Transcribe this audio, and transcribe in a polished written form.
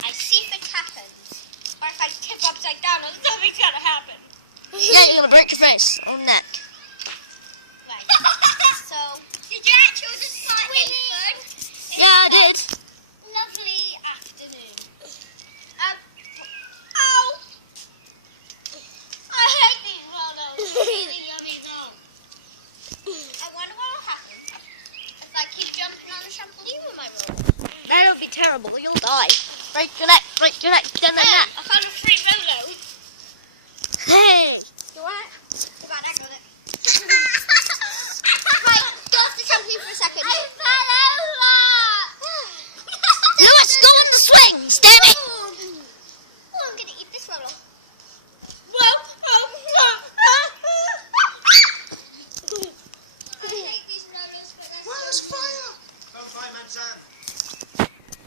I see if it happens. Or if I tip upside down, something's gonna happen. Yeah, you're gonna break your face or neck. Right. So, did you actually just fight Nathan? Yeah, I did. Lovely afternoon. Ow! I hate these photos. Really yummy though. I wonder what will happen if I keep jumping on the trampoline with my roller. That'll be terrible. You'll die. Break your neck. Break your neck. Then the neck. I found a free Rolo. Hey. You want it? I got it. Right, go off the trampoline for a second. I fell over. Lewis, go on the swings. Damn it.